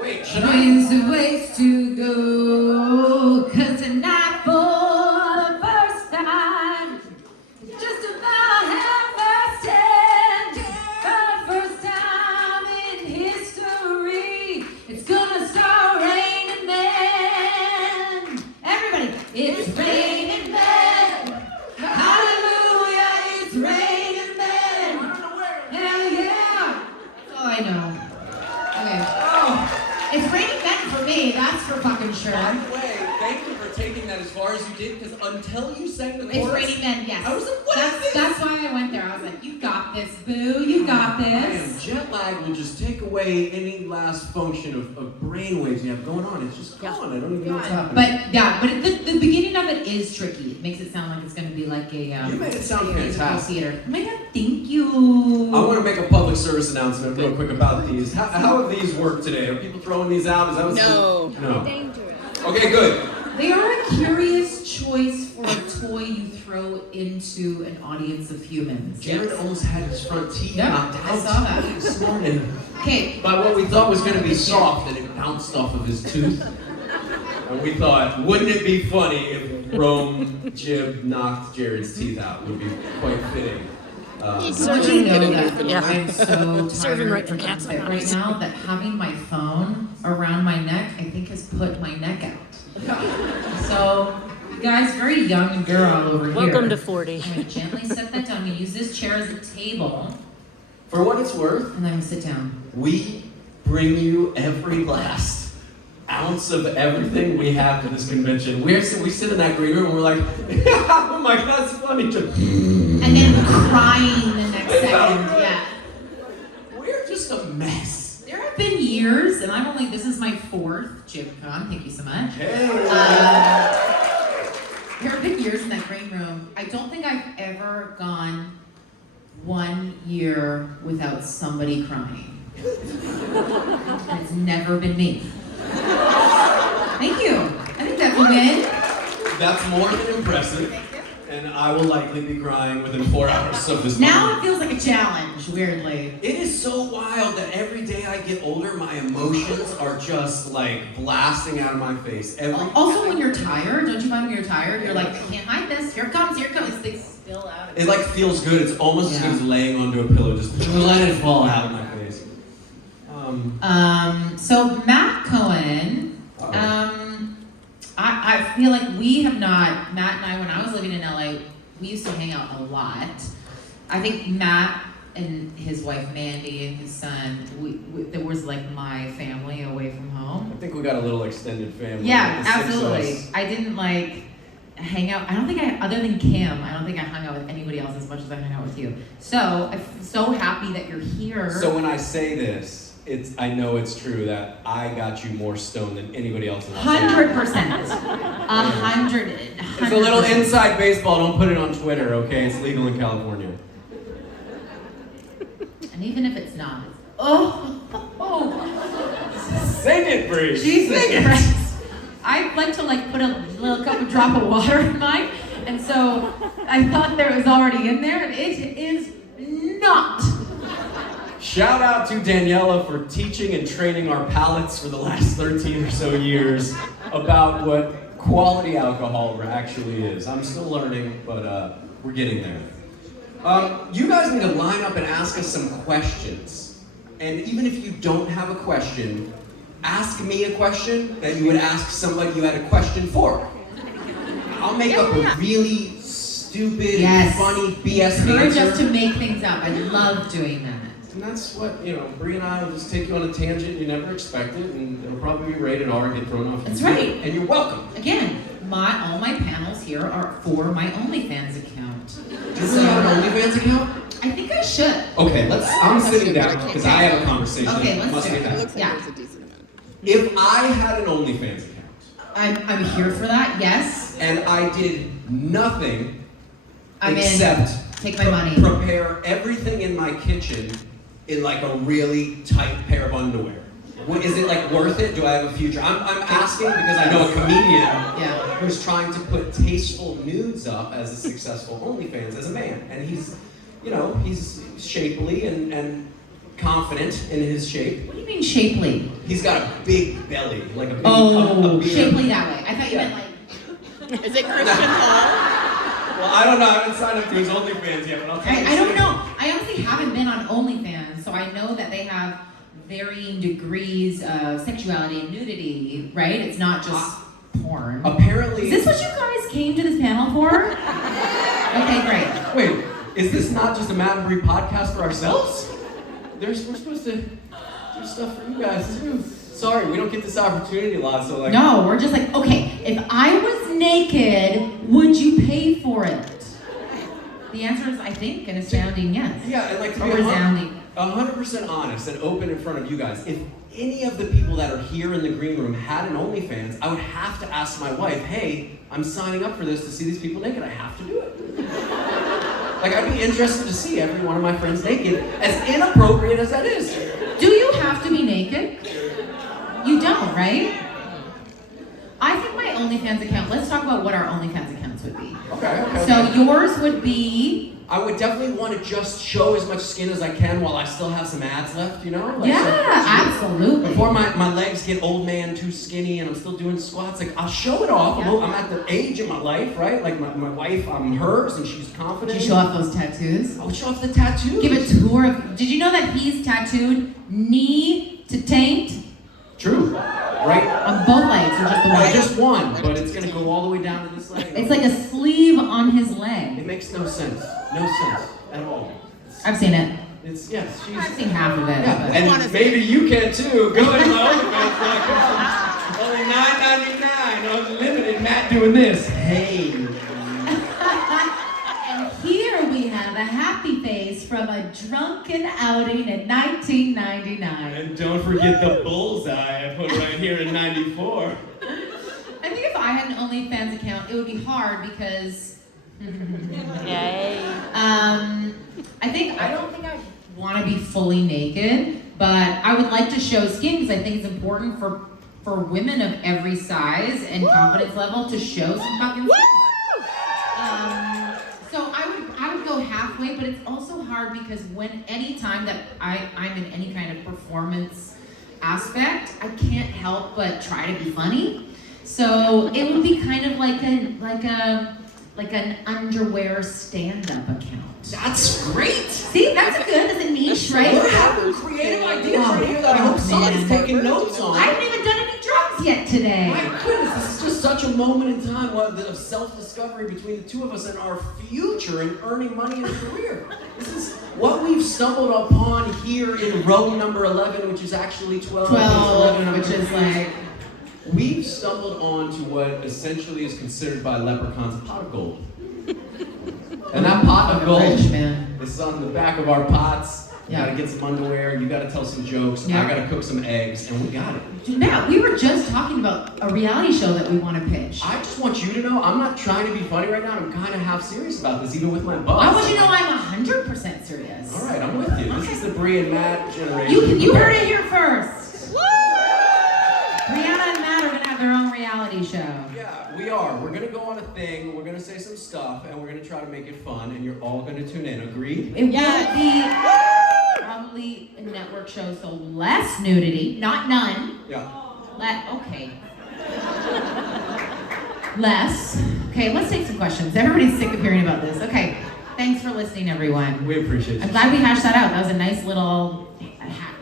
Wait, Trains and ways to go. Cause tonight for the first time, just about half past 10. For the first time in history, it's gonna start raining men. Everybody, it's raining men. Hallelujah, it's raining men. Hell yeah. That's all I know. Okay. Oh, it's raining men for me, that's for fucking sure. By the way, thank you for taking that as far as you did, because until you sang the chorus, It's raining men, yes. I was like, what is this? That's why I went there. I was like, you got this, boo. You got Man, this. jet lag will just take away any last function of brain waves you have going on. It's just gone. I don't even know what's happening. But yeah, but the beginning of it is tricky. It makes it sound like it's going to be like a You made it sound fantastic. theater. Oh my god, thank you. I want to make a public service announcement real quick about these. How have these worked today? Are people throwing these out? Is that what's No. Dangerous. Okay, good. They are a curious choice for a toy you throw into an audience of humans. Jared almost had his front teeth knocked out. I saw that. This morning. Okay. By what we thought was going to be soft, and it bounced off of his tooth. And we thought, wouldn't it be funny if Rome Jib knocked Jared's teeth out? Would be quite fitting. Serving know that yeah. I'm so tired Serving right for and cats upset and right dogs. now that having my phone around my neck, I think has put my neck out. So, you guys, very young girl over here. Welcome to 40. I'm gonna gently set that down. I'm gonna use this chair as a table, For what it's worth, and then I'm gonna sit down. we bring you every last ounce of everything we have to this convention. We sit in that green room and we're like, oh my god, that's funny. Just, And then crying the next second. Yeah. we're just a mess. There have been years, and this is my 4th JibCon, thank you so much. Hey. There have been years in that green room. I don't think I've ever gone 1 year without somebody crying. And it's never been me. Thank you. I think that's a win. That's more than impressive. And I will likely be crying within 4 hours of this Now moment. it feels like a challenge, weirdly. It is so wild that every day I get older, my emotions are just like blasting out of my face. Also, when you're tired, don't you find when you're tired, you're like, I can't hide this. Here it comes. They spill out. It like feels good. It's almost as good as laying onto a pillow, just let it fall out of my face. So Matt Cohen, I feel like we have not, Matt and I, when I was living in LA, we used to hang out a lot. I think Matt and his wife Mandy and his son, there was like my family away from home. I think we got a little extended family. Yeah, The 6 of absolutely. us. I didn't like hang out. other than Kim, I don't think I hung out with anybody else as much as I hung out with you. So I'm so happy that you're here. So when I say this, I know it's true that I got you more stoned than anybody else in Los Angeles. 100%. 100. It's a little inside baseball. Don't put it on Twitter, okay? It's legal in California. And even if it's not, oh. Sing it, Bree. Jesus Sing it. Christ. I like to put a little drop of water in mine, and so I thought there was already in there, and it is not. Shout out to Daniela for teaching and training our palates for the last 13 or so years about what quality alcohol actually is. I'm still learning, but we're getting there. You guys need to line up and ask us some questions. And even if you don't have a question, ask me a question that you would ask somebody you had a question for. I'll make up a really stupid, funny BS Encourage answer. us to make things up. I love doing that. And that's what, Bree and I will just take you on a tangent you never expected, and it'll probably be rated R and get thrown off. That's YouTube. right. And you're welcome. Again, all my panels here are for my OnlyFans account. Do you really have an OnlyFans account? I think I should. Okay, I'm sitting down because I have a conversation. Okay, let's Must do get it. that. Looks like Yeah. there's a decent amount. If I had an OnlyFans account I'm here for that, yes. and I did nothing I'm except Take my money. prepare everything in my kitchen in like a really tight pair of underwear. Is it worth it? Do I have a future? I'm asking because I know a comedian who's trying to put tasteful nudes up as a successful OnlyFans as a man, and he's shapely and confident in his shape. What do you mean shapely? He's got a big belly, like a big Oh, a beer. shapely that way. I thought you meant like. Is it Christian Hall? Well, I don't know. I haven't signed up to his OnlyFans yet, but I'll tell you. I don't know. I honestly haven't been on OnlyFans, so I know that they have varying degrees of sexuality and nudity, right? It's not just porn. Apparently. Is this what you guys came to this panel for? Okay, great. Wait, is this not just a Matt and Bree podcast for ourselves? We're supposed to do stuff for you guys too. Sorry, we don't get this opportunity a lot, so like. No, we're just like, okay, if I was naked, would you pay for it? The answer is, I think, an astounding yes. Yeah, and like to A be resounding. 100% honest and open in front of you guys, if any of the people that are here in the green room had an OnlyFans, I would have to ask my wife, hey, I'm signing up for this to see these people naked. I have to do it. Like, I'd be interested to see every one of my friends naked, as inappropriate as that is. Do you have to be naked? You don't, right? I think my OnlyFans account, let's talk about what our OnlyFans accounts would be. Okay. So yours would be... I would definitely want to just show as much skin as I can while I still have some abs left, you know? Like, absolutely. Before my legs get old man too skinny and I'm still doing squats, like I'll show it off. Yeah. I'm at the age in my life, right? Like my wife, I'm hers and she's confident. Did you show off those tattoos? I would show off the tattoos. Give a tour of... Did you know that he's tattooed knee to taint? True, right? On both legs, or just the Well, one? just one, but it's gonna go all the way down to this leg. It's like a sleeve on his leg. It makes no sense at all. I've seen it. It's She's. I've seen half of it. Yeah, but- and maybe you can too. Go to OnlyFans.com. Only $9.99 on limited. Matt doing this. Hey. And here we have a happy face from a drunken outing in 1999. And don't forget the bullseye I put right here in '94. I think if I had an OnlyFans account, it would be hard because... Yay. I don't think I want to be fully naked, but I would like to show skin because I think it's important for women of every size and confidence level to show some fucking skin. So I would go halfway, but it's also hard because any time that I'm in any kind of performance aspect, I can't help but try to be funny. So it would be kind of like an underwear stand-up account. That's great. See, that's a niche, right? We're having creative ideas right here that I hope somebody's taking notes on. I haven't even done any drugs yet today. My goodness, this is just such a moment in time of self-discovery between the two of us and our future in earning money in a career. This is what we've stumbled upon here in row number 11, which is actually 12, 11, which is like... We've stumbled on to what essentially is considered by leprechauns a pot of gold. And that pot of gold Rich, man. is on the back of our pots. You Yeah. gotta get some underwear, you gotta tell some jokes, Yeah. I gotta cook some eggs, and we got it. Matt, we were just talking about a reality show that we want to pitch. I just want you to know, I'm not trying to be funny right now, I'm kind of half serious about this, even with my boss. I want you to know I'm 100% serious. All right, I'm with you. This is the Bree and Matt generation. You heard it here first. Briana and Matt are going to have their own reality show. Yeah, we are. We're gonna go on a thing, we're gonna say some stuff, and we're gonna try to make it fun, and you're all gonna tune in. Agreed? It will be probably a network show, so less nudity, not none. Yeah. Okay. Less. Okay, let's take some questions. Everybody's sick of hearing about this. Okay, thanks for listening, everyone. We appreciate you. I'm glad we hashed that out. That was a nice little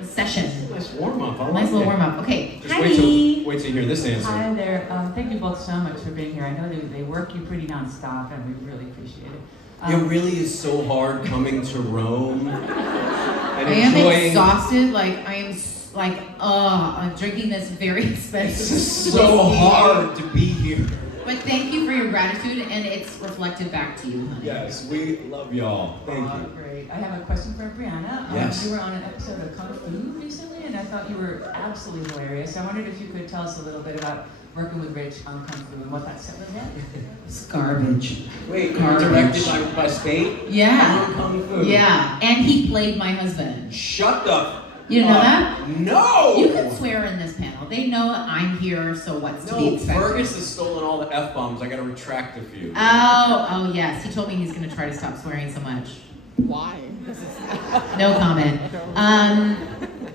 session. Nice warm-up. I Nice like little it. warm-up. Okay, Just hi. wait till you hear this answer. Hi there. Thank you both so much for being here. I know they work you pretty nonstop, and we really appreciate it. It really is so hard coming to Rome and I am enjoying. exhausted. I'm drinking this very expensive. It's just so whiskey. hard to be here. But thank you for your gratitude, and it's reflected back to you, honey. Yes, we love y'all. Thank you. Great. I have a question for Briana. Yes. You were on an episode of Kung Fu recently, and I thought you were absolutely hilarious. I wondered if you could tell us a little bit about working with Rich on Kung Fu and what that set was like. It's garbage. Wait, Garbage. directed by Spade? Yeah. Kung Fu. Yeah, and he played my husband. Shut the. You didn't know that? No. You can swear in this panel. They know I'm here, so what's to be No, expected? Fergus has stolen all the F-bombs. I gotta retract a few. Oh, yes. He told me he's going to try to stop swearing so much. Why? No comment.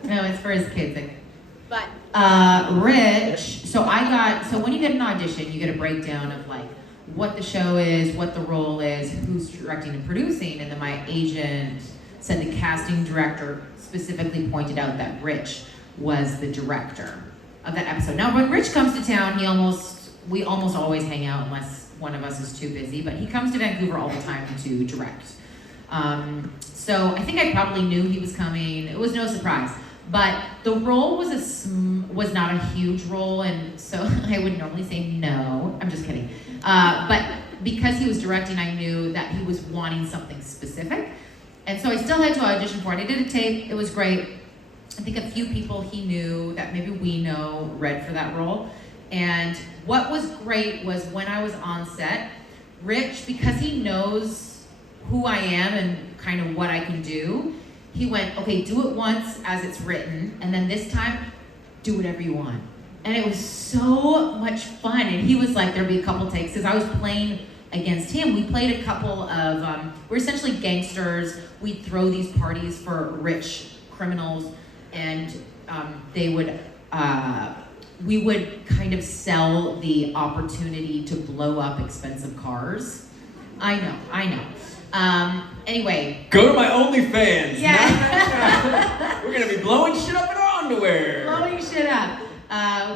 No, it's for his kids. But Rich, so when you get an audition, you get a breakdown of like what the show is, what the role is, who's directing and producing, and then my agent said the casting director specifically pointed out that Rich was the director of that episode. Now, when Rich comes to town, we almost always hang out unless one of us is too busy, but he comes to Vancouver all the time to direct. So I think I probably knew he was coming. It was no surprise. But the role was not a huge role, and so I would normally say no. I'm just kidding. But because he was directing, I knew that he was wanting something specific. And so I still had to audition for it. I did a tape. It was great. I think a few people he knew that maybe we know read for that role. And what was great was when I was on set, Rich, because he knows who I am and kind of what I can do, he went, okay, do it once as it's written, and then this time, do whatever you want. And it was so much fun. And he was like, there'd be a couple takes, because I was playing against him. We played a couple of, we're essentially gangsters. We'd throw these parties for rich criminals, and we would kind of sell the opportunity to blow up expensive cars. I know. Anyway. Go to my OnlyFans. Yeah. We're gonna be blowing shit up in our underwear. Blowing shit up.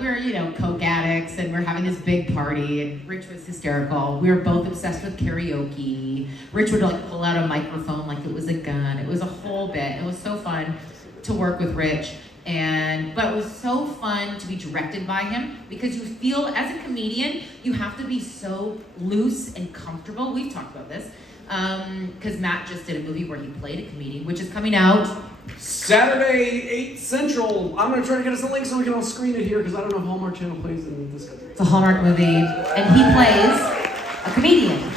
We're, coke addicts, and we're having this big party, and Rich was hysterical. We were both obsessed with karaoke. Rich would pull out a microphone like it was a gun. It was a whole bit. It was so fun to work with Rich. But it was so fun to be directed by him, because you feel, as a comedian, you have to be so loose and comfortable. We've talked about this. Because Matt just did a movie where he played a comedian, which is coming out Saturday, 8 Central. I'm gonna try to get us a link so we can all screen it here, because I don't know if Hallmark Channel plays in this country. It's a Hallmark movie, and he plays a comedian.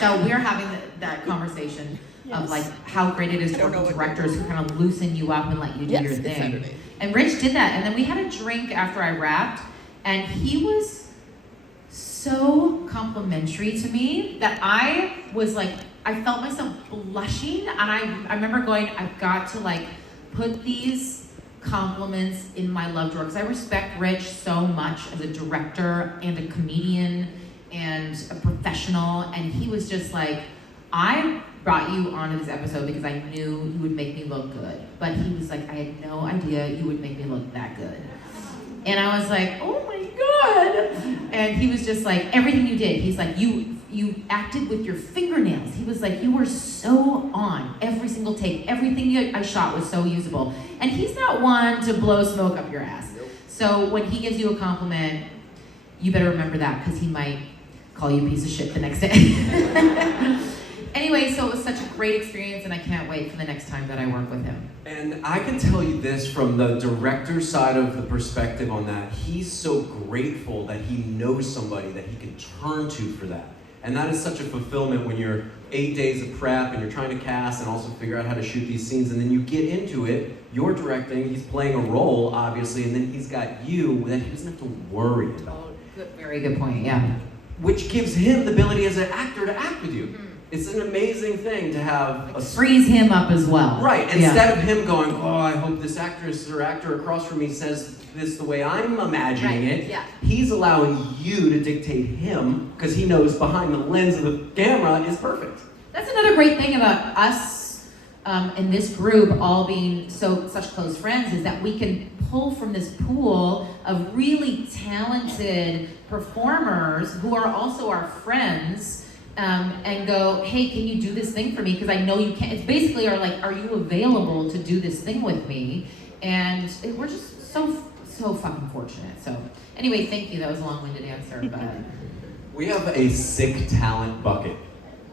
So we're having that conversation of how great it is to work with directors who kind of loosen you up and let you do your thing. Saturday. And Rich did that, and then we had a drink after I wrapped, and he was so complimentary to me that I felt myself blushing, and I remember going, I've got to put these compliments in my love drawer, because I respect Rich so much as a director and a comedian and a professional, and he was just I brought you onto this episode because I knew you would make me look good, but he was like, I had no idea you would make me look that good. And I was like, oh my God. And he was just like, everything you did, he's like, you acted with your fingernails. He was like, you were so on every single take. Everything I shot was so usable. And he's not one to blow smoke up your ass. So when he gives you a compliment, you better remember that, because he might call you a piece of shit the next day. Anyway, so it was such a great experience, and I can't wait for the next time that I work with him. And I can tell you this from the director's side of the perspective on that. He's so grateful that he knows somebody that he can turn to for that. And that is such a fulfillment when you're 8 days of prep and you're trying to cast and also figure out how to shoot these scenes, and then you get into it, you're directing, he's playing a role, obviously, and then he's got you that he doesn't have to worry about. Very good point, yeah. Which gives him the ability as an actor to act with you. Mm-hmm. It's an amazing thing to have frees him up as well. Right, instead of him going, oh, I hope this actress or actor across from me says this the way I'm imagining it. Yeah. He's allowing you to dictate him, because he knows behind the lens of the camera is perfect. That's another great thing about us in this group all being such close friends, is that we can pull from this pool of really talented performers who are also our friends. And go, hey, can you do this thing for me? Because I know you can't. It's basically are you available to do this thing with me? And we're just so fucking fortunate. So anyway, thank you. That was a long-winded answer, but we have a sick talent bucket.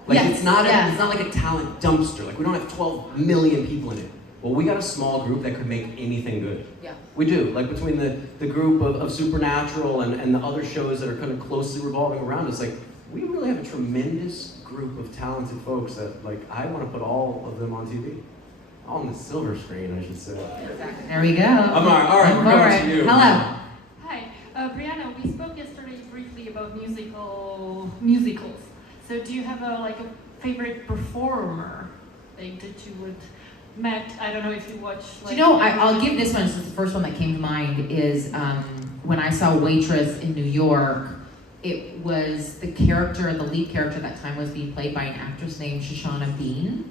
It's not like a talent dumpster. We don't have 12 million people in it. Well, we got a small group that could make anything good. Yeah. We do. Between the group of Supernatural and the other shows that are kind of closely revolving around us, we really have a tremendous group of talented folks that, I want to put all of them on TV. On the silver screen, I should say. Exactly. There we go. All right, we're going to you. Hello. Hi, Briana, we spoke yesterday briefly about musicals. So do you have a favorite performer date that you would met? I don't know if you watch. Do you know, I'll give this one, this is the first one that came to mind, is when I saw Waitress in New York, it was the lead character at that time was being played by an actress named Shoshana Bean.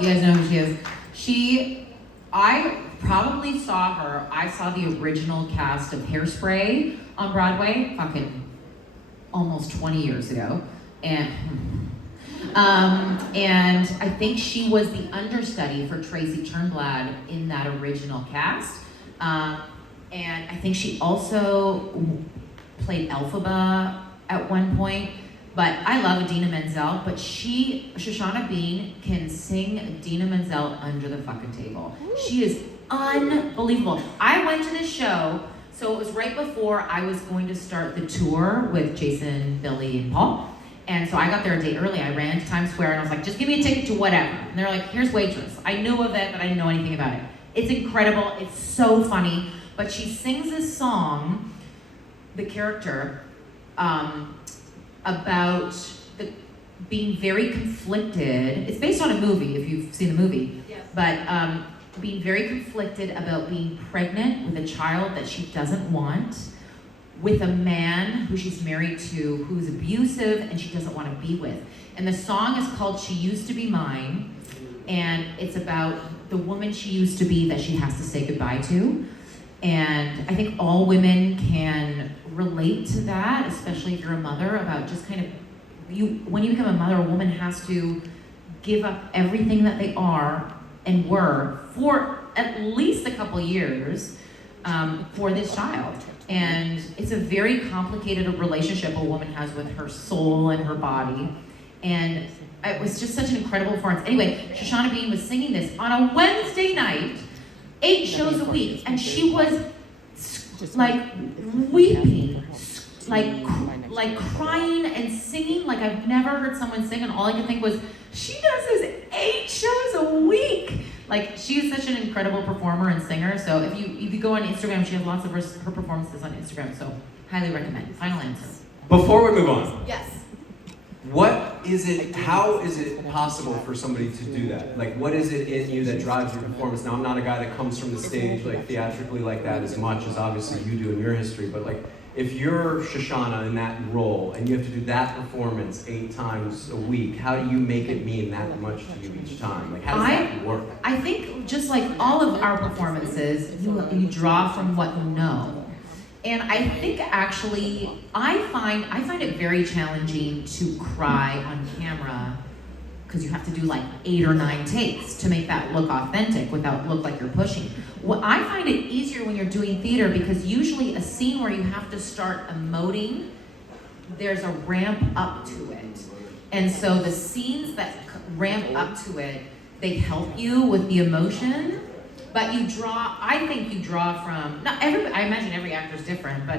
You guys know who she is? I probably saw her, I saw the original cast of Hairspray on Broadway, fucking almost 20 years ago. And I think she was the understudy for Tracy Turnblad in that original cast. And I think she also played Elphaba at one point. But I love Idina Menzel, but Shoshana Bean can sing Idina Menzel under the fucking table. She is unbelievable. I went to this show, so it was right before I was going to start the tour with Jason, Billy, and Paul. And so I got there a day early. I ran to Times Square and I was like, just give me a ticket to whatever. And they're like, here's Waitress. I knew of it, but I didn't know anything about it. It's incredible. It's so funny. But she sings this song, the character, about being very conflicted. It's based on a movie, if you've seen the movie. Yes. But being very conflicted about being pregnant with a child that she doesn't want, with a man who she's married to who's abusive and she doesn't want to be with. And the song is called She Used to Be Mine, and it's about the woman she used to be that she has to say goodbye to. And I think all women can relate to that, especially if you're a mother, about just kind of, when you become a mother, a woman has to give up everything that they are and were for at least a couple years for this child. And it's a very complicated relationship a woman has with her soul and her body. And it was just such an incredible performance. Anyway, Shoshana Bean was singing this on a Wednesday night, 8 shows a week, and she was like weeping, like crying and singing like I've never heard someone sing, and all I could think was, she does this 8 shows a week. Like, she is such an incredible performer and singer. So if you go on Instagram, she has lots of her performances on Instagram. So highly recommend. Final answer. Before we move on, Yes. how is it possible for somebody to do that? Like, what is it in you that drives your performance? Now, I'm not a guy that comes from the stage, like, theatrically like that as much as obviously you do in your history, but like, if you're Shoshana in that role and you have to do that performance 8 times a week, how do you make it mean that much to you each time? Like, how does that work? I think just like all of our performances, you draw from what you know. And I think actually, I find it very challenging to cry on camera because you have to do like 8 or 9 takes to make that look authentic without look like you're pushing. Well, I find it easier when you're doing theater because usually a scene where you have to start emoting, there's a ramp up to it. And so the scenes that ramp up to it, they help you with the emotion. But I think you draw from, I imagine every actor's different, but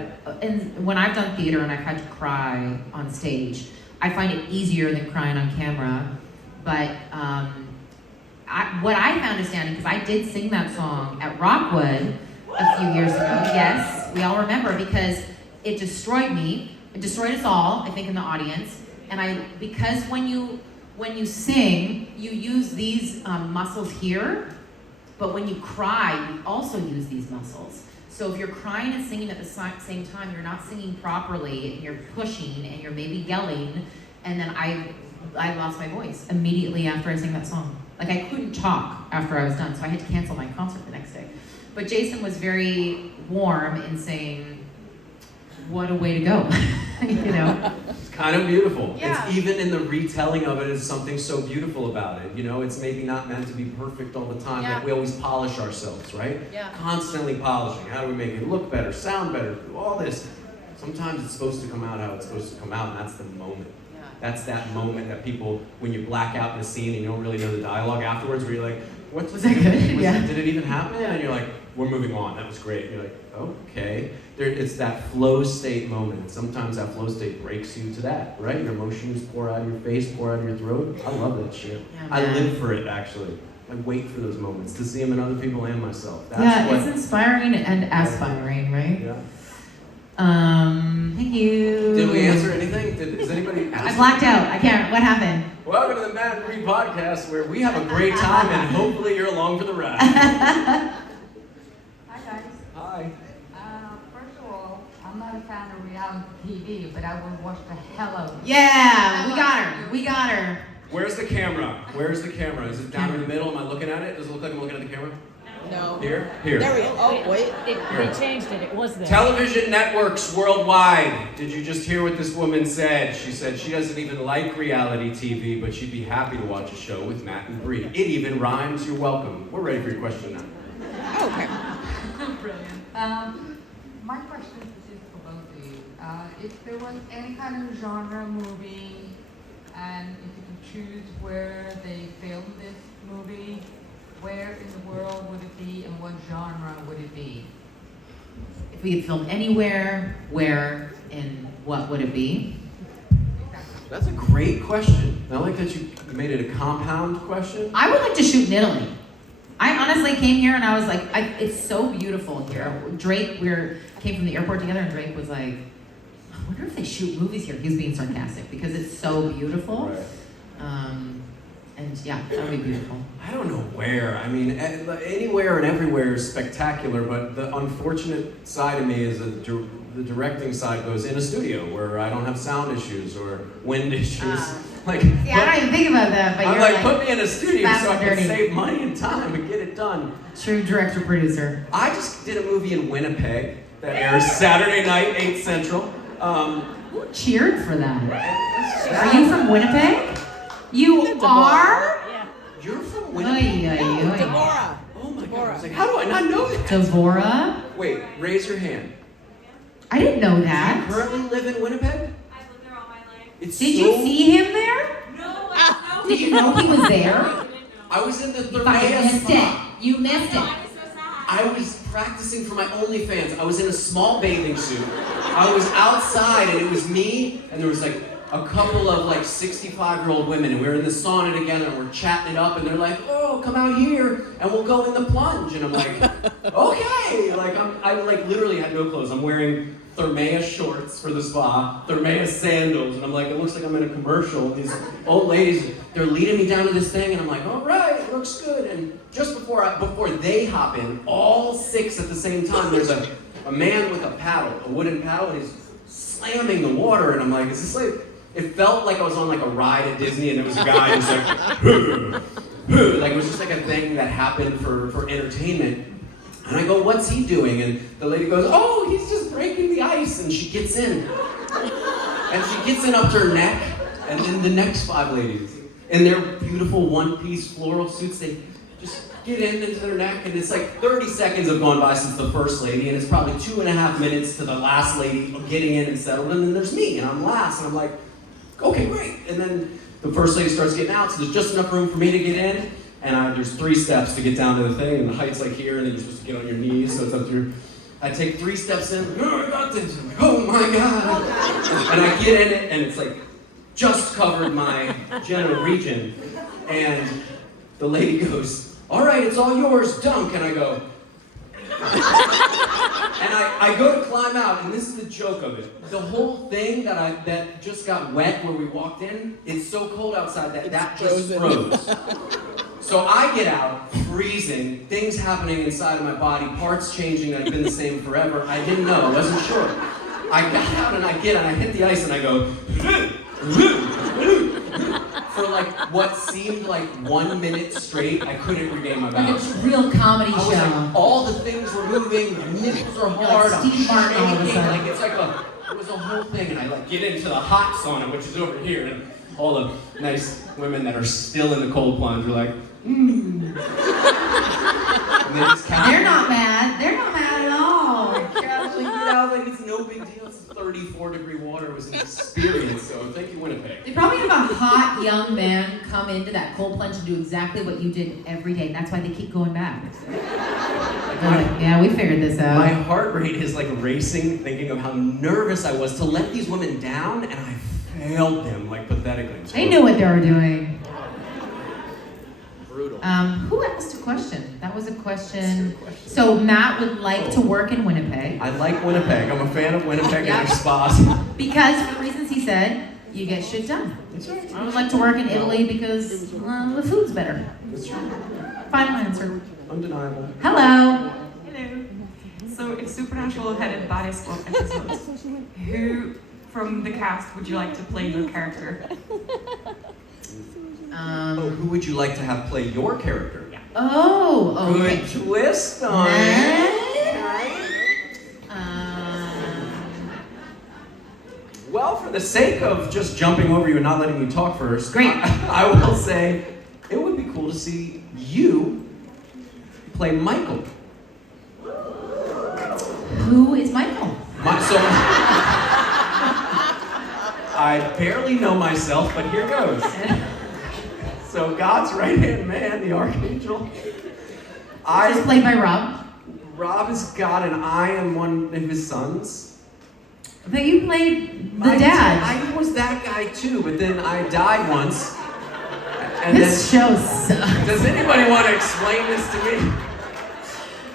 when I've done theater and I've had to cry on stage, I find it easier than crying on camera. But what I found astounding, because I did sing that song at Rockwood a few years ago, yes, we all remember, because it destroyed me, it destroyed us all, I think, in the audience, because when you sing, you use these muscles here, but when you cry, you also use these muscles. So if you're crying and singing at the same time, you're not singing properly, and you're pushing, and you're maybe yelling, and then I lost my voice immediately after I sang that song. Like, I couldn't talk after I was done, so I had to cancel my concert the next day. But Jason was very warm in saying, what a way to go, you know? It's kind of beautiful. Yeah. It's even in the retelling of it is something so beautiful about it. You know, it's maybe not meant to be perfect all the time. Yeah. Like, we always polish ourselves, right? Yeah. Constantly polishing. How do we make it look better, sound better, do all this? Sometimes it's supposed to come out how it's supposed to come out, and that's the moment. Yeah. That's that moment that people, when you black out in a scene and you don't really know the dialogue afterwards, where you're like, what was that good? Yeah. Did it even happen? And you're like, we're moving on. That was great. You're like, okay. It's that flow state moment. And sometimes that flow state breaks you to that, right? Your emotions pour out of your face, pour out of your throat. I love that shit. Yeah, I man. live for it, actually. I wait for those moments to see them in other people and myself. That's It's inspiring and aspiring, right? Yeah. Thank you. Did we answer anything? Is anybody I ask? blacked out. I can't. What happened? Welcome to the Matt and Bree podcast, where we have a great time and hopefully you're along for the ride. Hi guys. Hi. First of all, I'm not a fan of reality TV, but I will watch the hell out of it. Yeah, we got her. Where's the camera? Where's the camera? Is it down in the middle? Am I looking at it? Does it look like I'm looking at the camera? No. Here? Here. There we go. Oh, wait. They changed it. It was there. Television networks worldwide. Did you just hear what this woman said? She said she doesn't even like reality TV, but she'd be happy to watch a show with Matt and Bree. It even rhymes. You're welcome. We're ready for your question now. Okay. Brilliant. My question is for both of you. If there was any kind of genre movie, and if you could choose where they filmed this movie, where in the world would it be and what genre would it be? If we could film anywhere, where, and what would it be? That's a great question. I like that you made it a compound question. I would like to shoot in Italy. I honestly came here and I was like, it's so beautiful here. Drake, came from the airport together and Drake was like, I wonder if they shoot movies here. He was being sarcastic because it's so beautiful. Right. And yeah, that would be beautiful. I don't know where. I mean, anywhere and everywhere is spectacular, but the unfortunate side of me is that the directing side goes in a studio where I don't have sound issues or wind issues. I don't even think about that, but I'm you're like, put me in a studio fast so I and can dirty. save money and time and get it done. True director-producer. I just did a movie in Winnipeg that airs Saturday night, 8 Central. Who cheered for that? Are you from Winnipeg? You are? Yeah. You're from Oy, Winnipeg? oy, oy. Deborah. Oh my God, I was like, how do I not know that? Devora? Wait, raise your hand. I didn't know Do you that. currently live in Winnipeg? I've lived there all my life. It's Did so... you see him there? No, I Did you know he was there? I was in the You fucking Thermea missed spa. it. You missed it. was so sad. I was practicing for my OnlyFans. I was in a small bathing suit. I was outside and it was me and there was like a couple of like 65-year-old women and we were in the sauna together and we're chatting it up and they're like, oh, come out here and we'll go in the plunge. And I'm like, okay. Like I like literally had no clothes. I'm wearing Thermea shorts for the spa, Thermea sandals, and I'm like, it looks like I'm in a commercial. And these old ladies, they're leading me down to this thing and I'm like, all right, looks good. And just before they hop in, all 6 at the same time, there's a man with a paddle, a wooden paddle, and he's slamming the water. And I'm like, is this like, it felt like I was on like a ride at Disney and there was a guy who's like, like it was just like a thing that happened for entertainment. And I go, what's he doing? And the lady goes, oh, he's just breaking the ice. And she gets in. And she gets in up to her neck. And then the next 5 ladies, in their beautiful one-piece floral suits, they just get into their neck. And it's like 30 seconds have gone by since the first lady. And it's probably 2.5 minutes to the last lady getting in and settled. And then there's me, and I'm last. And I'm like, okay, great. And then the first lady starts getting out, so there's just enough room for me to get in. And there's 3 steps to get down to the thing, and the height's like here, and then you're supposed to get on your knees, so it's up to your... I take 3 steps in, oh, I got this. I'm like, oh my God. And I get in it, and it's like, just covered my genital region. And the lady goes, all right, it's all yours, dunk. And I go... And I go to climb out, and this is the joke of it. The whole thing that just got wet where we walked in, it's so cold outside that just froze. So I get out, freezing, things happening inside of my body, parts changing that have been the same forever. I didn't know, I wasn't sure. I got out and I hit the ice and I go, for like what seemed like 1 minute straight, I couldn't regain my Like balance. a real comedy I was show. like, all the things were moving, my nipples are hard, I'm Steve Martin all of a shaking, sudden. like it's like it was a whole thing, and I like get into the hot sauna, which is over here, and all the nice women that are still in the cold plunge are like, And they just They're not mad. They're not mad at all. casually get out like it's no big deal. It's 34-degree water. It was an experience. So thank you, Winnipeg. They probably have a hot young man come into that cold plunge and do exactly what you did every day. And that's why they keep going back. They're like, yeah, we figured this out. My heart rate is like racing, thinking of how nervous I was to let these women down, and I failed them like pathetically. They knew what they were doing. Brutal. Who asked a question? That was a question. So Matt would like to work in Winnipeg I like Winnipeg. I'm a fan of Winnipeg and Yeah. their spas. because, for the reasons he said, you get shit done. That's right. I would like to work in Italy because the food's better. That's true. Final answer. Undeniable. Hello. Hello. So if Supernatural had a baddest club episode, who from the cast would you like to play your character? Oh, who would you like to have play your character? Oh, okay. Good twist on it. Well, for the sake of just jumping over you and not letting you talk first, Great. I will say it would be cool to see you play Michael. Who is Michael? So I barely know myself, but here goes. So God's right-hand man, the archangel. Just played by Rob. Rob is God, and I am one of his sons. But you played the dad. I was that guy too, but then I died once. And This show sucks. Does anybody want to explain this to me?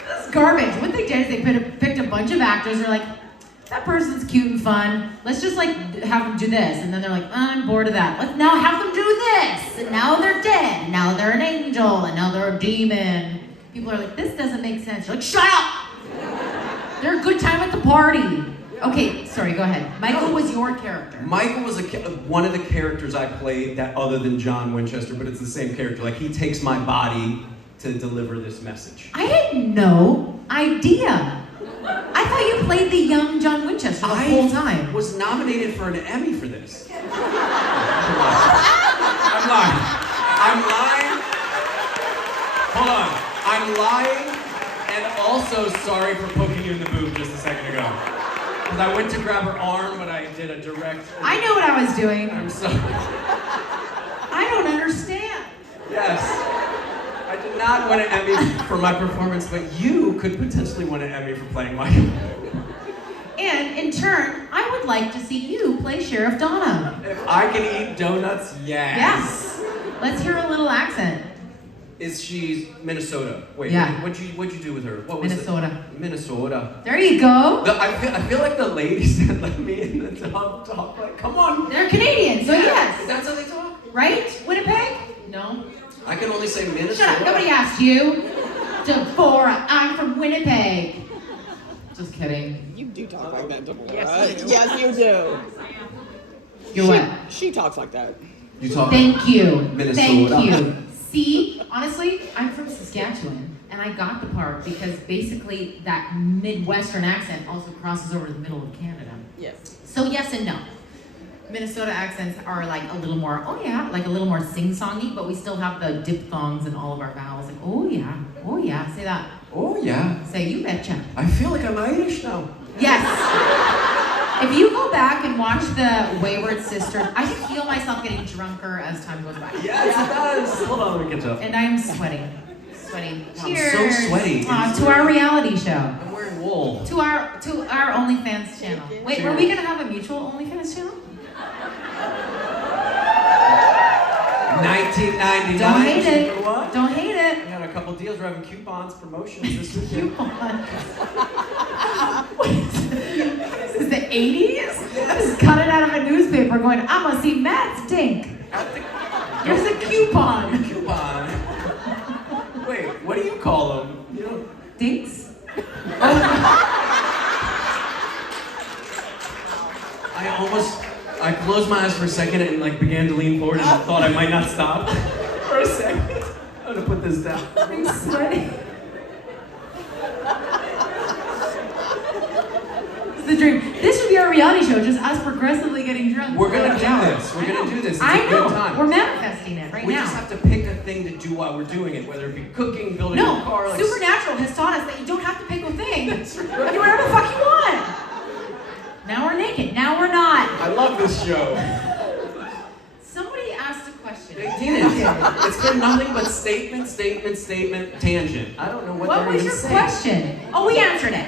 This is garbage. What they did is they picked a bunch of actors. They're like, that person's cute and fun. Let's just like have them do this. And then they're like, I'm bored of that. Let's now have them do this. And now they're dead. And now they're an angel. And now they're a demon. People are like, this doesn't make sense. You're like, shut up! They're a good time at the party. Okay, sorry, go ahead. Michael was your character. Michael was one of the characters I played that other than John Winchester, but it's the same character. Like, he takes my body to deliver this message. I had no idea. I thought you played the young John Winchester the whole time. I was nominated for an Emmy for this. I'm lying. Hold on. I'm lying, and also sorry for poking you in the boob just a second ago. Because I went to grab her arm, but I did a direct... I know what I was doing. I'm sorry. I don't understand. Yes. I did not win an Emmy for my performance, but you could potentially win an Emmy for playing Michael. And in turn, I would like to see you play Sheriff Donna. If I can eat donuts, yes. Yes. Let's hear a little accent. Is she Minnesota? Wait, Yeah. what'd you do with her? What was Minnesota. It? Minnesota. There you go. I feel like the ladies that let me in the talk like, come on. They're Canadian, so yes. That's how they talk. Right? Winnipeg? No. I can only say Minnesota. Shut up. Nobody asked you. Deborah, I'm from Winnipeg. Just kidding. You do talk like that, Deborah. Yes, you do. You're what? She talks like that. You talk. Thank you. Minnesota. Thank you. See, honestly, I'm from Saskatchewan, and I got the part because basically that Midwestern accent also crosses over the middle of Canada. Yes. So yes and no. Minnesota accents are like a little more, oh yeah, like a little more sing-songy, but we still have the diphthongs in all of our vowels. Like, oh yeah, say that. Oh yeah. Say, you betcha. I feel like I'm Irish now. Yes. If you go back and watch the Wayward Sisters, I can feel myself getting drunker as time goes by. Yes, it does. Hold on, let me catch up. And I'm sweating. Sweaty. I'm Cheers. so sweaty. To our reality show. I'm wearing wool. To our OnlyFans channel. Wait, were we gonna have a mutual OnlyFans channel? 1999. Don't hate it. What? Don't hate We it. had a couple deals. We're having coupons, promotions this weekend. Coupons. This is the 80s? This is cut it out of a newspaper going, I'm gonna see Matt's dink. Here's a coupon. Coupon. Wait, what do you call them? You know, Dinks? I closed my eyes for a second and like began to lean forward and thought I might not stop for a second. I'm gonna put this down. I'm sweating. It's the dream. This should be our reality show, just us progressively getting drunk. We're gonna do Yeah. this. We're gonna do this. It's I a good know. time. We're manifesting it right We now. just have to pick a thing to do while we're doing it, whether it be cooking, building a No, car. Like, Supernatural has taught us that you don't have to pick a thing. That's right. You do whatever the fuck you want. Now we're naked. Now we're not. I love this show. Somebody asked a question. They didn't. It's been nothing but statement, tangent. I don't know what What they're was even your saying. question? Oh, we answered it.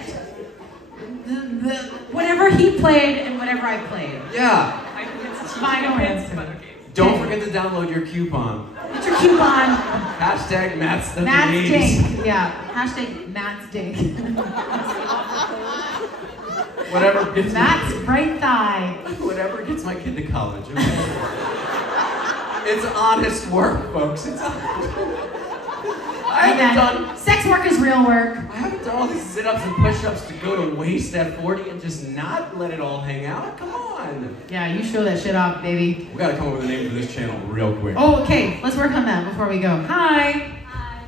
Whatever he played and whatever I played. Yeah. I think it's Final answer. but okay. Don't forget to download your coupon. What's your coupon? Hashtag Matt's the Matt's Denise. Dink. Yeah. Hashtag Matt's Dink. Whatever gets Matt's right thigh. whatever gets my kid to college. Okay? It's honest work, folks. It's honest. I haven't done. Sex work is real work. I haven't done all these sit-ups and push-ups to go to waste at 40 and just not let it all hang out. Come on. Yeah, you show that shit off, baby. We gotta come up with a name for this channel real quick. Oh, okay. Let's work on that before we go. Hi. Hi.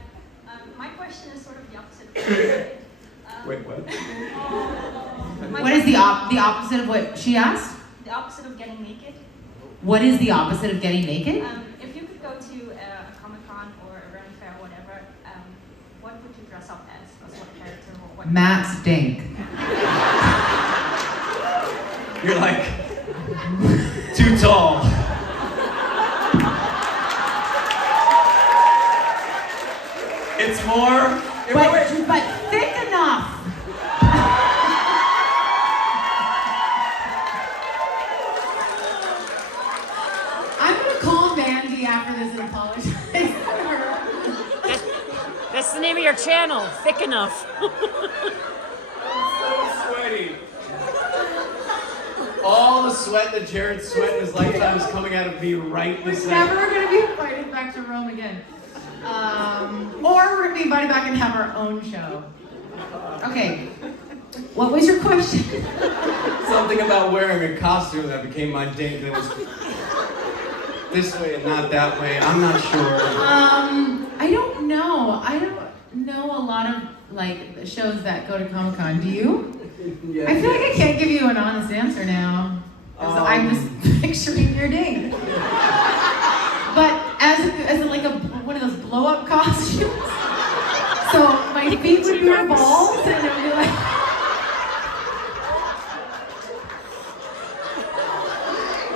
My question is sort of the opposite of what you said. Wait, what? What is the opposite of what she asked? The opposite of getting naked. What is the opposite of getting naked? If you could go to a Comic-Con or a Ren Fair or whatever, what would you dress up as? As what character or what? Matt's dink. You're like too tall. It's more. But thick enough. I'm gonna call Mandy after this and apologize to her. That's the name of your channel, Thick Enough. So sweaty. All the sweat that Jared's sweat in his lifetime is coming out of me right this We're second. never gonna be invited back to Rome again. Or we're gonna be invited back and have our own show. Okay. What was your question? Something about wearing a costume that became my date that was this way and not that way. I'm not sure. I don't know. I don't know a lot of like shows that go to Comic-Con. Do you? Yeah. I feel like I can't give you an honest answer now. 'Cause I'm just picturing your date. But as one of those blow-up costumes. So my feet would be balls and it would be like.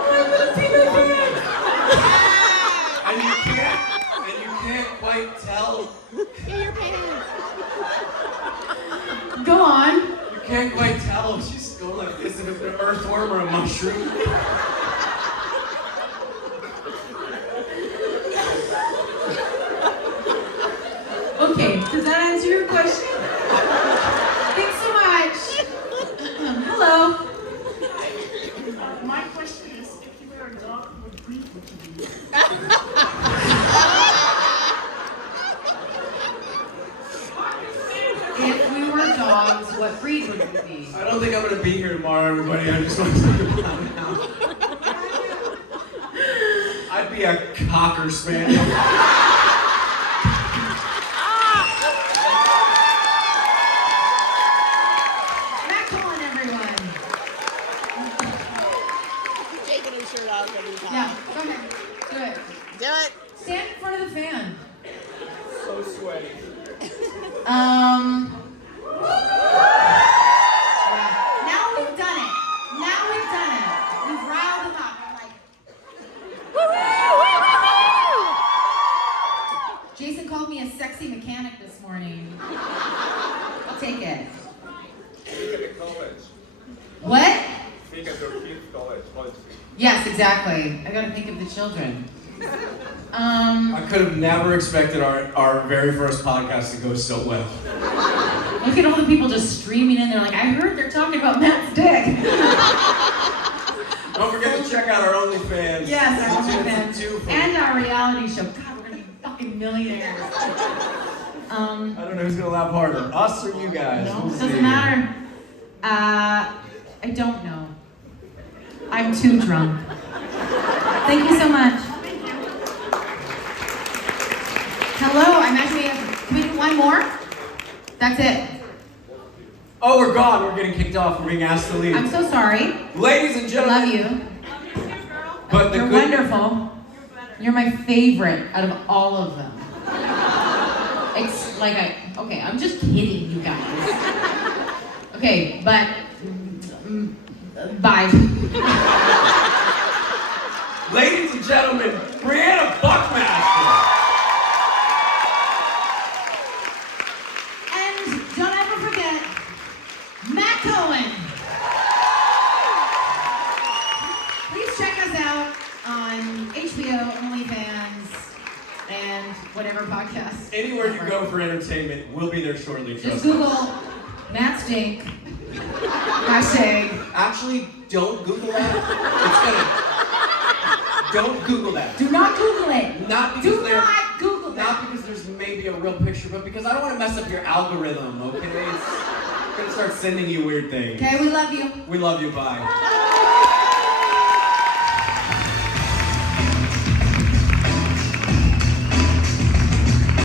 Oh, I'm gonna see my pants. And you can't quite tell. Go on. You can't quite tell if she's going like this, if it's an earthworm or a mushroom. Okay, does that answer your question? Thanks so much. Hello. My question is, if you were a dog, what breed would you be? If we were dogs, what breed would we be? I don't think I'm gonna be here tomorrow, everybody. I just want to say that now. I'd be a cocker spaniel. Matt Cullen, everyone. Taking his shirt off every time. Yeah, go ahead. Do it. Do it. Stand in front of the fan. So sweaty. Yeah. Now we've done it. We've riled them up. I'm like, Jason called me a sexy mechanic this morning. I'll take it. Speak at the college. What? Speak at your kids' college. Yes, exactly. I gotta think of the children. I could have never expected our very first podcast to go so well. Look at all the people just streaming in there like, I heard they're talking about Matt's dick. Don't forget to check out our OnlyFans. Yes, our OnlyFans. Two for- And our reality show. God, we're gonna be fucking millionaires. I don't know who's gonna laugh harder, us or you guys. No, We'll doesn't see. matter. I don't know. I'm too drunk. Thank you so much. Hello, I'm actually, can we do one more? That's it. Oh, we're gone. We're getting kicked off. We're being asked to leave. I'm so sorry. Ladies and gentlemen. Love you. But the You're good- wonderful. You're my favorite out of all of them. It's like okay, I'm just kidding, you guys. Okay, but bye. Ladies and gentlemen, Briana Buckmaster. And don't ever forget, Matt Cohen. Please check us out on HBO, OnlyFans, and whatever podcast. Anywhere you go for entertainment, we'll be there shortly. Just trust us. Google Matt Stink. Hashtag. Actually, don't Google that. It's gonna. Don't Google that. Do not Google it. Not because Do not Google that. Not because there's maybe a real picture, but because I don't want to mess up your algorithm. Okay, it's gonna start sending you weird things. Okay, we love you. We love you. Bye.